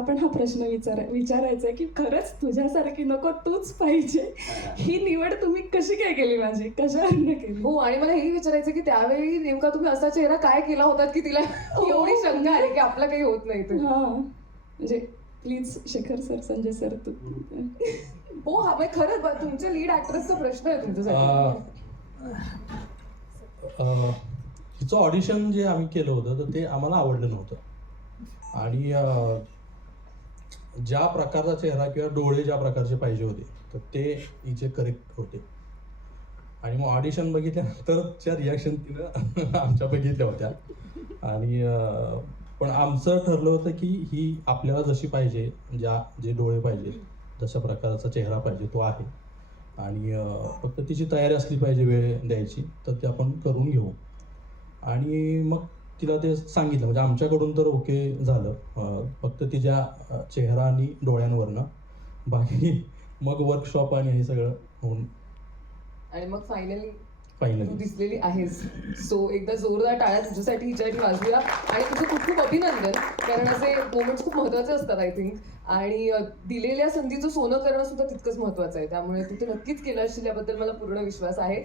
मला पण हा प्रश्न विचारायचा आहे की खरंच तुझ्यासारखी नको तूच पाहिजे. ही निवड तुम्ही कशी काय केली माझी, कशावरनं केली? हो, आणि मला हेही विचारायचं की त्यावेळी नेमका तुम्ही असा चेहरा काय केला होता की तिला एवढी शंका आली की आपलं काही होत नाही ते. हा म्हणजे please Shekhar sir, Sanjay sir तू. हो, हा म्हणजे खरंच तुमच्या लीड ऍक्ट्रेसचा प्रश्न आहे तुमच्यासाठी. हिचं ऑडिशन जे आम्ही केलं होतं तर ते आम्हाला आवडलं नव्हतं. आणि ज्या प्रकारचा चेहरा किंवा डोळे ज्या प्रकारचे पाहिजे होते तर ते हिचे करेक्ट होते. आणि मग ऑडिशन बघितल्यानंतरच्या रिॲक्शन तिनं आमच्या बघितल्या होत्या. आणि पण आमचं ठरलं होतं की ही आपल्याला जशी पाहिजे, जे डोळे पाहिजे, जशा प्रकारचा चेहरा पाहिजे तो आहे. आणि फक्त तिची तयारी असली पाहिजे वेळ द्यायची, तर ते आपण करून घेऊ. आणि मग तिला ते सांगितलं, म्हणजे आमच्याकडून तर ओके झालं. फक्त तिच्या चेहरा आणि डोळ्यांवरनं बाकी मग वर्कशॉप आणि हे सगळं होऊन आणि मग फायनली तू फायनली. दिसलेली आहेस. सो एकदा जोरदार टाळ्या तुझ्यासाठी हिच्यासाठी वाजूया. आणि तुझं खूप खूप अभिनंदन, कारण असे मोमेंट्स खूप महत्त्वाचे असतात आय थिंक. आणि दिलेल्या संधीचं सोनं करणं सुद्धा तितकंच महत्त्वाचं आहे. त्यामुळे तू ते नक्कीच केलं असशील याबद्दल मला पूर्ण विश्वास आहे.